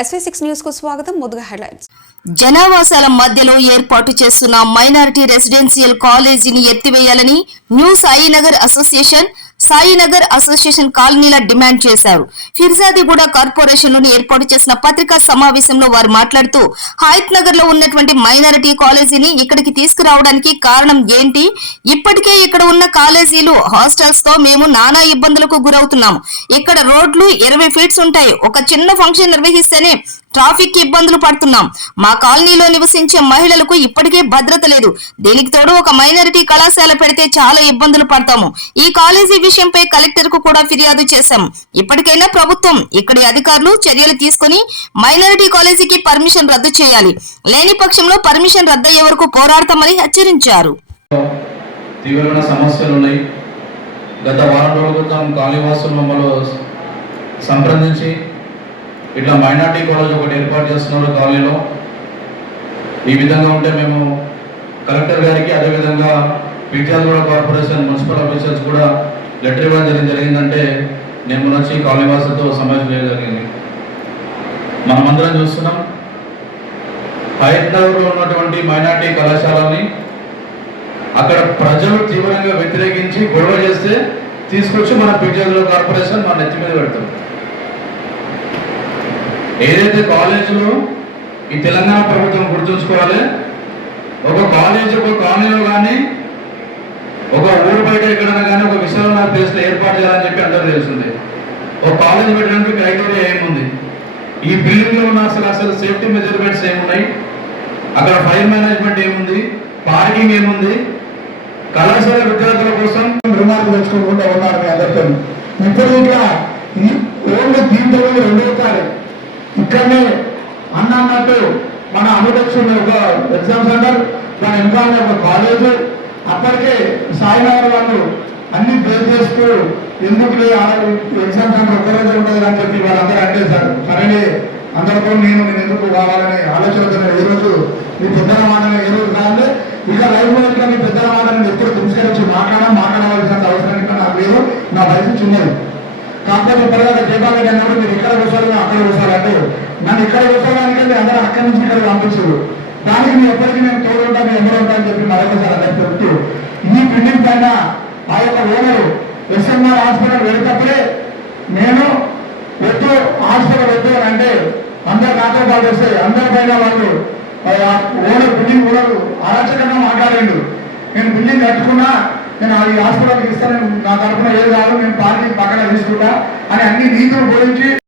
SV six న్యూస్కు స్వాగతం. ముందుగా హెడ్లైన్స్ జనావాసాల మధ్యలో ఏర్పాటు చేస్తున్న మైనారిటీ రెసిడెన్షియల్ కాలేజీని ఎత్తివేయాలని new Sainagar association Sainagar association కాలనీల demand చేశారు. ఫిర్జాదిగూడ కార్పొరేషన్లోని ఏర్పాటు చేసిన పత్రికా సమావేశంలో వారు మాట్లాడుతూ హయత్ నగర్లో ఉన్నటువంటి మైనారిటీ కాలేజీని ఇక్కడికి తీసుకురావడానికి కారణం ఏంటి? ఇప్పటికే ఇక్కడ ఉన్న కాలేజీలు హాస్టల్స్తో మేము నానా ఇబ్బందులకు గురవుతున్నాము. ఇక్కడ రోడ్లు ఇరవై ఫీట్స్ ఉంటాయి. ఒక చిన్న ఫంక్షన్ నిర్వహిస్తేనే ట్రాఫిక్ ఇబ్బందులు పడుతున్నాం. మా కాలనీలో నివసించే మహిళలకు ఇప్పటికే భద్రత లేదు. దీనికి తోడు ఒక మైనారిటీ కళాశాల పెడితే చాలా ఇబ్బందులు పడతాము. ఈ కాలేజీ విషయంపై కలెక్టర్కు కూడా ఫిర్యాదు చేశాం. ఇప్పటికైనా ప్రభుత్వం ఇక్కడి అధికారులు చర్యలు తీసుకుని మైనారిటీ కాలేజీకి పర్మిషన్ రద్దు చేయాలి. లేని పక్షంలో పర్మిషన్ రద్దయ్యే వరకు పోరాడతామని హెచ్చరించారు. తీవ్రమైన సమస్యలు ఉన్నాయి. గత వారం రోజుల క్రితం కాళీవాసులు మమ్మల్ని సంప్రదించి ఇట్లా మైనార్టీ కాలేజ్ ఒకటి ఏర్పాటు చేస్తున్నారు కాలనీలో. ఈ విధంగా ఉంటే మేము కలెక్టర్ గారికి అదేవిధంగా విద్యార్థుల కార్పొరేషన్ మున్సిపల్ ఆఫీసర్స్ కూడా లెటర్ ఇవ్వడం జరిగింది జరిగిందంటే నేను వచ్చి కాలనీవాసులతో సమావేశం చేయడం జరిగింది. మనమందరం చూస్తున్నాం. హైదరాబాద్లో ఉన్నటువంటి మైనార్టీ కళాశాలని అక్కడ ప్రజలు తీవ్రంగా వ్యతిరేకించి గొడవ చేస్తే తీసుకొచ్చి మన పిటిఆర్లో కార్పొరేషన్ మన నెత్తి మీద పెడతాం. ఏదైతే కాలేజీలో ఈ తెలంగాణ ప్రభుత్వం గుర్తుంచుకోవాలి ఒక కాలేజ్ ఒక కాలనీలో కానీ ఒక ఊరు బయట ఎక్కడైనా కానీ ఒక విశాలమైన ప్లేస్లో ఏర్పాటు చేయాలని చెప్పి అందరూ తెలిసింది. ఒక కాలేజ్ పెట్టడానికి క్రైటీరియా ఏముంది? ఈ బిల్డింగ్లో ఉన్న అసలు అసలు సేఫ్టీ మెజర్మెంట్స్ ఏమున్నాయి? అక్కడ ఫైర్ మేనేజ్మెంట్ ఏముంది? పార్కింగ్ ఏముంది? కళాశాల విద్యార్థుల కోసం రుణాలు తెచ్చుకోకుండా ఉన్నారు మీ అందరితో ఇప్పుడు ఇట్లా ఓన్లీ దీంట్లో రెండో తారీఖు. ఇక్కడనే అన్న అన్నట్టు మన అమృతక్షుడు ఒక ఎగ్జామ్ సెంటర్ దాని వెనకాలనే ఒక కాలేజ్ అప్పటికే సాయినగర్ వాళ్ళు అన్ని బేస్ చేస్తూ ఎందుకు ఎగ్జామ్ సెంటర్ ఒక్కరోజు ఉంటుంది అని చెప్పి వాళ్ళందరూ అంటే సార్. సరేలే అందరితో నేను నేను ఎందుకు కావాలనే ఆలోచనతో ఈ రోజు మీ పెద్దల మాటని ఏ రోజు కావాలి ఇక లైఫ్లో మీ పెద్దల మాటని ఎప్పుడు తిరస్కరించి మాట్లాడడం మాట్లాడవలసిన అవసరం ఇంకా నాకు లేదు. నా వయసు చిన్నది. కాకపోతే తర్వాత దీపావళి అన్నప్పుడు మీరు ఇక్కడ కూర్చోరు అక్కడ కూర్చోాలంటే నన్ను ఇక్కడ కూర్చోడానికి మీరు అందరూ అక్కడి నుంచి ఇక్కడ పంపించారు. దానికి మీరు ఎప్పటికీ నేను తోడుంటాను ఎందుకు ఉంటాను అని చెప్పి మరొకసారి అందరికి చెప్తూ ఈ బిల్డింగ్ పైన ఆ యొక్క ఓనరు ఎస్ఎంఆర్ హాస్పిటల్ వెళ్ళేటప్పుడే నేను వద్దు హాస్పిటల్ వద్దు అని అంటే అందరు నాతో పాటు వస్తే అందరి పైన వాళ్ళు ఓనర్ బిల్డింగ్ కూడా అరాచకంగా మాట్లాడండు. నేను బిల్డింగ్ కట్టుకున్నా నేను ఆ ఈ హాస్పిటల్కి ఇస్తాను నా తరఫున ఏది కాదు నేను పార్టీ పక్కన తీసుకుంటా అని అన్ని నీతులు బోధించి